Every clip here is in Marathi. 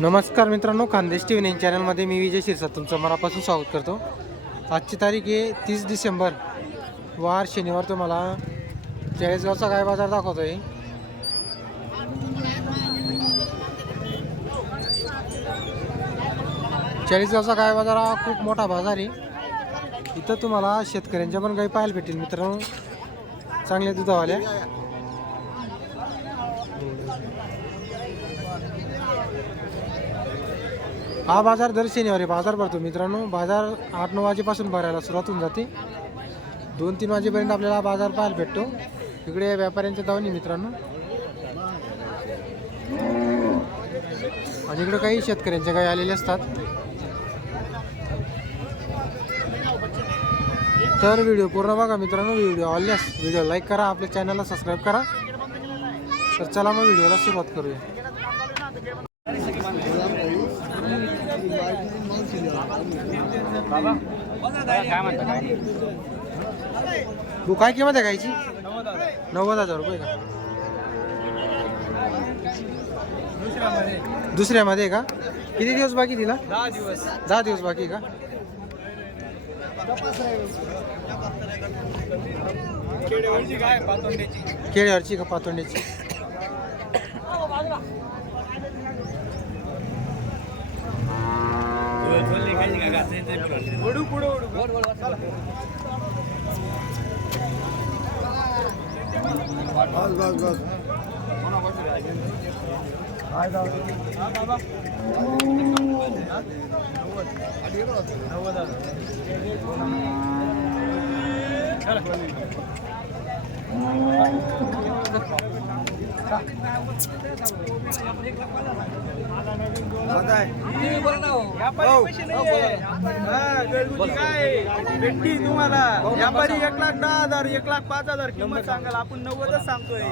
नमस्कार मित्रांनो खानदेश टी व्ही नाईन चॅनलमध्ये मी विजय शिरसा तुमचं मनापासून स्वागत करतो. आजची तारीख आहे तीस डिसेंबर. वार शनिवार तुम्हाला. चाळीसगावचा गाय बाजार दाखवतो आहे चाळीसगावचा गाय बाजार हा खूप मोठा बाजार आहे. इथं तुम्हाला शेतकऱ्यांच्या पण गाई पाहायला भेटेल मित्रांनो. चांगल्या दुधावाल्या. हा बाजार दर शनिवारी बाजार भरतो मित्रांनो. बाजार आठ नऊ वाजेपासून भरायला सुरुवात होऊन जाते. दोन तीन वाजेपर्यंत आपल्याला हा बाजार पाहायला भेटतो. इकडे व्यापाऱ्यांच्या दावणी मित्रांनो. आणि इकडे काही शेतकऱ्यांच्या काही आलेले असतात. तर व्हिडिओ पूर्ण बघा मित्रांनो. व्हिडिओ आवडल्यास व्हिडिओ लाईक करा आपल्या चॅनलला सबस्क्राईब करा. तर चला मग व्हिडिओला सुरुवात करूया. काय म्हणता काय तू काय किंमत आहे गायची नव्वद हजार. रुपये का? दुसऱ्यामध्ये. आहे का? किती दिवस बाकी तिला? दहा दिवस. दहा दिवस बाकी आहे का? केळ्यावरची का पातोंड्याची ओढू पुढे ओढू व्यापारी भेटती तुम्हाला व्यापारी एक लाख दहा हजार एक लाख पाच हजार किंमत सांगाल आपण नव्वदच सांगतोय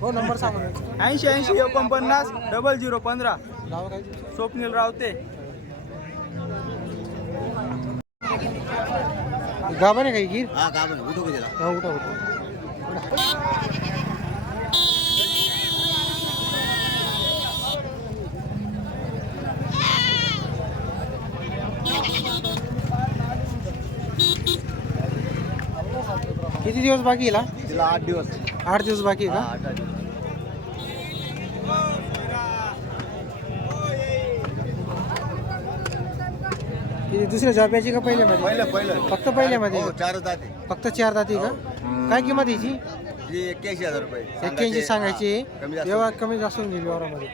हो नंबर सांगा ऐंशी ऐंशी एकोणपन्नास डबल झिरो पंधरा? स्वप्नील रावते. गाभण आहे काही गिर हा म्हणा उठू गेला हा उठा उठा किती दिवस बाकी हिला? तिला आठ दिवस. आठ दिवस बाकी आहे हा, का आठ आठ दिवस. किती दुसऱ्या जॉब्याची का पहिल्यामध्ये? पहिलं पहिलं. फक्त पहिल्यामध्ये? हो चार जाते फक्त चार जाती का? काय किंमत ती एक्क्याऐंशी हजार रुपये. एक्क्याऐंशी सांगायची हा, कमी जास्त व्यवहार कमी जास्त होऊन जाईल व्यवहारामध्ये.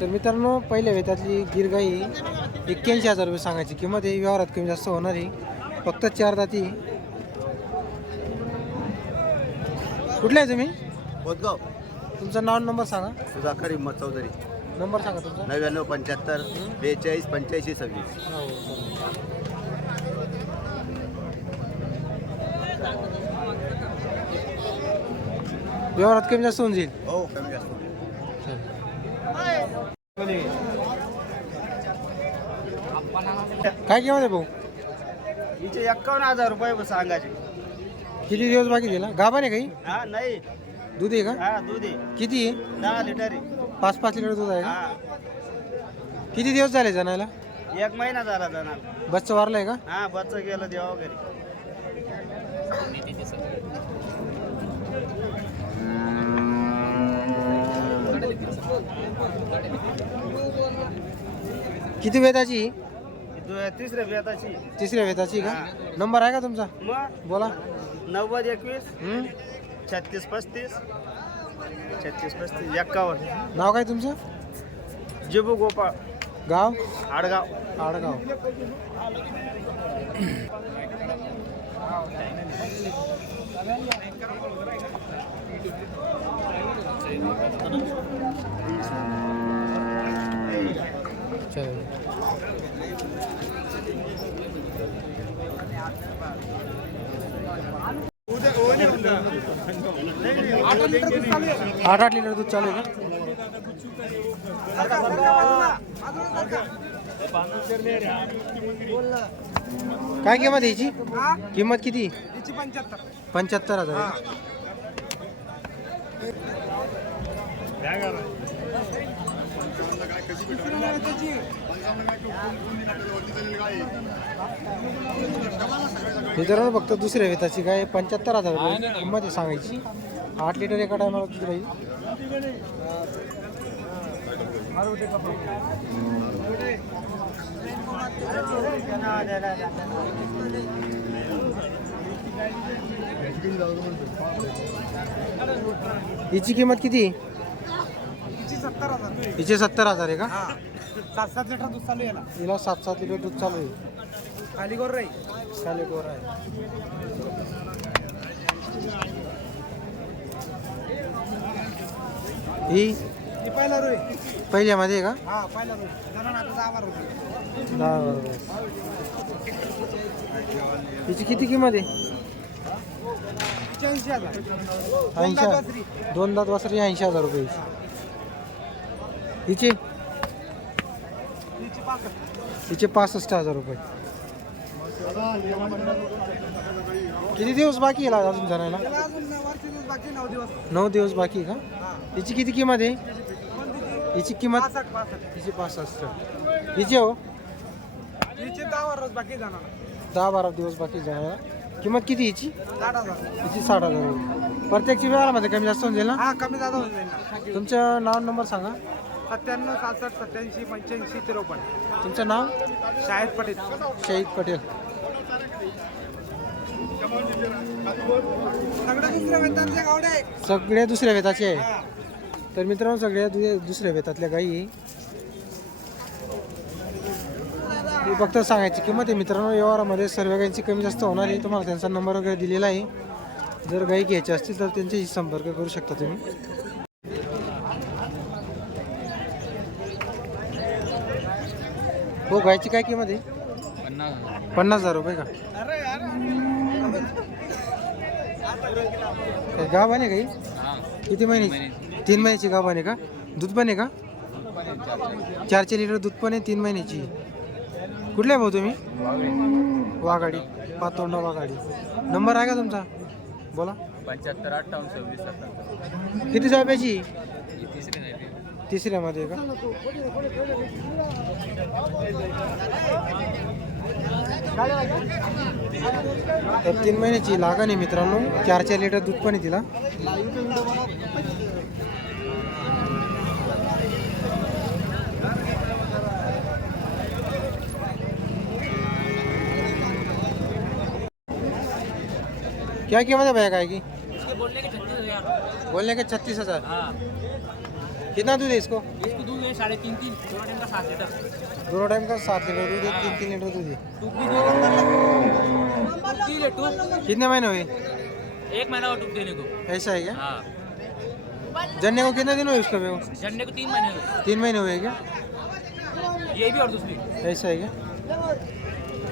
तर मित्रांनो पहिल्या वेतातली गिरगाई एक्क्याऐंशी हजार रुपये सांगायची किंमत आहे. व्यवहारात कमी जास्त होणार आहे. फक्त चार दाती. कुठले आहे तुम्ही? बोधगाव. तुमचं नाव आणि नंबर सांगा. सुधाकर हिम्मत चौधरी. नंबर सांगा तुमचा. नव्याण्णव पंच्याहत्तर बेचाळीस पंच्याऐंशी सव्वीस. हो, चालेल. व्यवहारात कमी जास्त होऊन जाईल. हो कमी जास्त काय किंमत आहे भाऊ? हिचे एक्कावन्न हजार रुपये सांगायचे. किती दिवस बाकी दिला गाभा आहे काही? हा नाही. दूध आहे का? हा दूध आहे. किती आहे? दहा लिटर आहे. पाच पाच लिटर दूध आहे का? हा. किती दिवस झाले जणायला? एक महिना झाला जाणार बच्चा वारलाय का? हा बच्च गेलं देवा वगैरे. किती वेताची? दु- तिसऱ्या बेताची. तिसऱ्या वेताची का. नंबर आहे का तुमचा? मग? बोला. नव्वद एकवीस? छत्तीस पस्तीस. छत्तीस पस्तीस एक्कावन्न. नाव काय तुमचं? जिबू गोपाळ. गाव? आडगाव. आडगाव. आठ आठ लिटर दूध चालू आहे का काय किंमत याची? किंमत किती? पंच्याहत्तर हजार मित्रांनो फक्त दुसऱ्या वेताची काय पंच्याहत्तर हजार रुपये किंमत आहे सांगायची. आठ लिटर एका टायमाला दूध राहील? हिची किंमत किती? हिचे सत्तर हजार. आहे का? सात सात लिटर दूध चालू याला हिला सात सात लिटर दूध चालू आहे. खाली करून राहील चालेल गोरा आहे. ही ती पहिला रोय पहिल्यामध्ये आहे हा पहिला रोय जरा आता दहा बारा रुपये का दहा बरोबर हिची किती किंमत आहे? पंच्याऐंशी हजार. ऐंशी बासरी. दोन दात वासरी ऐंशी हजार रुपये. हिचे? तिची पासष्ट हजार रुपये. किती दिवस बाकी आहे अजून जाण्याला? नऊ दिवस बाकी आहे का? हिची किती किंमत आहे? तिची किंमत पासष्ट पासष्ट. हिची हो? तिचे दहा बारा बाकी जाणार. दिवस बाकी जाण्याला. किंमत किती हिची? हिची साठ हजार. रुपये प्रत्येकची व्यवहारामध्ये कमी जास्त होऊन जाईल ना? कमी जादा होऊन जाईल ना. तुमचं नाव नंबर सांगा. सत्त्याण्णव सहासष्ट सत्याऐंशी पंच्याऐंशी त्रेपन्न. तुमचं नाव? शाहिद पटेल. शहीद पटेल. सगळ्या दुसऱ्या वेतांचे? आहे. तर मित्रांनो सगळ्या दु- दुसऱ्या वेतातल्या गाई. ही फक्त सांगायची किंमत आहे मित्रांनो व्यवहारामध्ये सर्व गाईंची कमी जास्त होणार आहे. तुम्हाला त्यांचा नंबर वगैरे दिलेला आहे. जर गाई घ्यायची असतील तर त्यांच्याशी संपर्क करू शकता तुम्ही. हो गायची काय किंमत आहे? पन्नास हजार रुपये का? काय गाव आहे गाई किती महिन्याची तीन महिन्याची गाव आहे का? दूध पण आहे का? चारशे लिटर दूध पण आहे तीन महिन्याची. कुठले आहे भाऊ तुम्ही? वाघाडी. पातोंडा वाघाडी. नंबर आहे का तुमचा? बोला. पंच्याहत्तर अठ्ठावन्न सव्वीस किती नाही ती. तिसऱ्यामध्ये का तर तीन महिन्याची लागण आहे मित्रांनो। चार चार लिटर दूध पण आहे तिला क्या कीमत है भैया गाय की? बोलने के छत्तीस हज़ार? हाँ। कितना दूध है इसको? इसको दूध है साढ़े तीन तीन दोनों टाइम का सात लीटर। दोनों टाइम का सात लीटर दूध है तीन तीन लीटर दूध है। कितने महीने हुए? एक महीना और देने को। ऐसा है क्या? हाँ। जनने को कितने दिन हुए उसका बेव झंडे को तीन महीने हुए। तीन महीने हुए क्या? ये भी और दूसरी। ऐसा है क्या?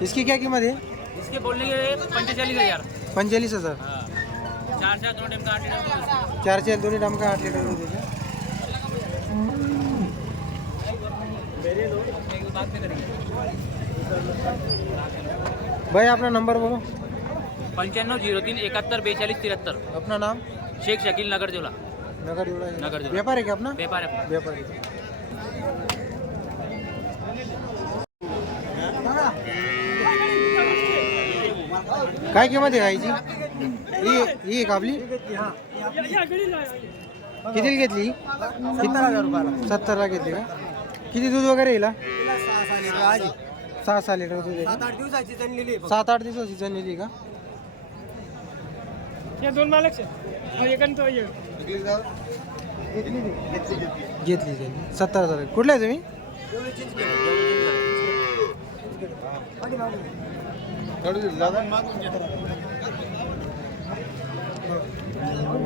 इसकी क्या कीमत है? इसके बोलने के पंचाचालीस हज़ार। पंचालीस हज़ार। हाँ। चार चार दोनों टाइम का आठ लीटर चार चार दोन्ही टाइम का आठ लीटर दूध है भाई अपना नंबर बोलो पंच्याण्णव झिरो तीन एकाहत्तर बेचाळीस त्र्याहत्तर. अपना नाम? शेख शकील नगर जोला. नगर है। नगर जोड़ा। व्यापार है क्या अपना व्यापार है अपना व्यापारी काय किंमत आहे गाईची? ही ही आहे का आपली? कितीला घेतली सत्तर हजार रुपयाला. सत्तरला घेतली का? किती दूध वगैरे येईल सहा सहा लिटर दूध आहे सात आठ दिवसाची जनलेली का? सात आठ दिवसाची जनलेली का? घेतली त्यांनी. सत्तर हजार. कुठले आहे तुम्ही?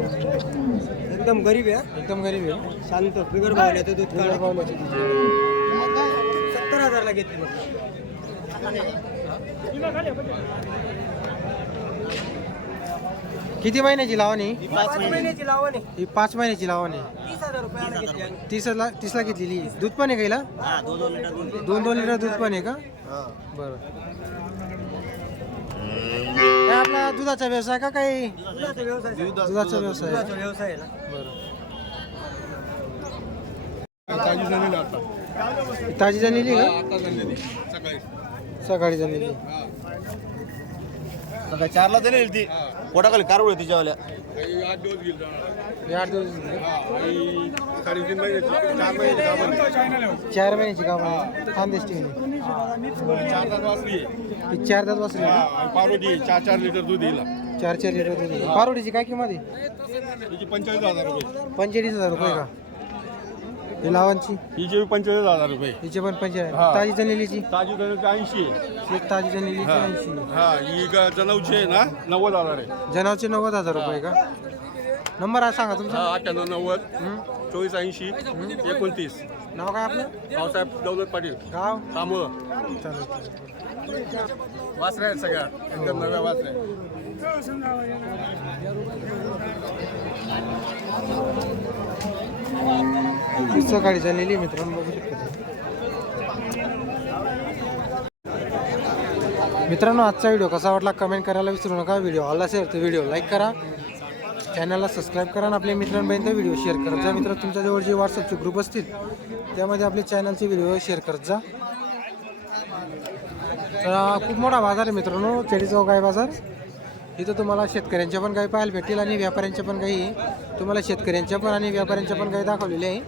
एकदम गरीब आहे एकदम गरीब आहे. शांत बिगर भावल्याचं दूध बिगर पावल्याची दूध. हजारला घेतली किती महिन्याची लावणी? पाच महिन्याची. लावण. ही पाच महिन्याची लावणी. तीस हजार रुपयाला घेतली आम्ही. तीसला तीसला घेतलेली. दूध पण आहे का हिला? दोन दोन लिटर दूध. पण आहे का? बरं. काय आपला दुधाचा व्यवसाय का काही? दुधाचा व्यवसाय. दुधाचा व्यवसाय. दुधाचा व्यवसाय आहे ना. बरं. ताजी झालेली का? सकाळी. झालेली सकाळी चारला तरी ती. पोटाखाली कारवळ तिच्यावाल्या. आठ दिवस गेले आठ दिवस. हा साडेतीन चार महिन्याची गाभण. चार महिन्याची गाव खानदेश टीव्ही चार तास वाचली चार आणि पावरोटी चार चार लिटर दूध येईल. चार चार लिटर दूध आहे. पारोडीची काय किंमत आहे? पंचेचाळीस हजार रुपये. पंचेचाळीस हजार रुपये का? हे लावांची? हिची पंचेचाळीस हजार रुपये. हिचे पण पंचेचाळीस हा. ताजी जनेलीची ताजी धनाची ऐंशी आहे. एक ताजी जनेलीची हा. ऐंशी हा ही ग- जनावची आहे ना? नव्वद हजार आहे. जनावरचे नव्वद हजार रुपये का? नंबर आहे सांगा तुमचा. हा अठ्ठ्याण्णव नव्वद हं? चोवीस ऐंशी एकोणतीस. नाव काय आपलं? भाऊसाहेब दौलत पाटील. गाव? तांबळ चालेल वासऱ्या आहेत सगळ्या. एकदम नव्या वासऱ्या सकाळी झालेली आहे मित्रांनो बघू शकता मित्रांनो आजचा व्हिडिओ कसा वाटला कमेंट करायला विसरू नका. व्हिडिओ आवडला असेल तर व्हिडिओ लाईक करा. चॅनलला सबस्क्राईब करा आणि आपल्या मित्रांपर्यंत व्हिडिओ शेअर करत जा मित्र तुमच्याजवळ जे व्हॉट्सअपचे ग्रुप असतील त्यामध्ये आपले चॅनलचे व्हिडिओ शेअर करत जा. तर खूप मोठा बाजार आहे मित्रांनो चेडीचौक गाय बाजार. इथं तुम्हाला शेतकऱ्यांच्या पण काही पाहायला भेटतील आणि व्यापाऱ्यांच्या पण काही तुम्हाला शेतकऱ्यांच्या पण आणि व्यापाऱ्यांच्या पण काही दाखवलेले आहे.